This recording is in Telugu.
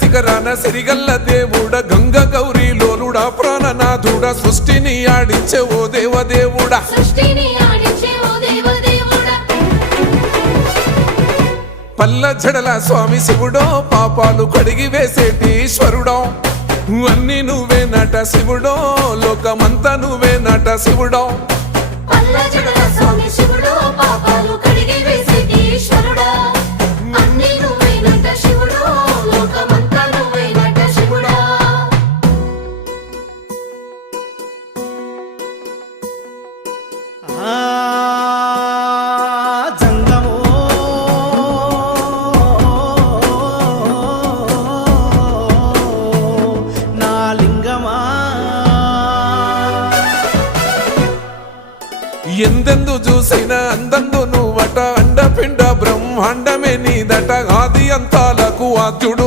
శిఖరాన సిరిగల్ల దేవుడ గంగ గౌరీ లోలుడా ప్రాణనాథుడా సృష్టిని ఆడించే ఓ దేవదేవుడా పల్ల జడల స్వామి శివుడో పాపాలు కడిగి వేసేటి ఈశ్వరుడో అన్ని నువ్వే నట శివుడో లోకమంతా నువ్వే నట శివుడో ఎందెందు చూసిన అందందు నువ్వట అండపిండ బ్రహ్మాండమే నీదట ఆది అంతాలకు ఆద్యుడు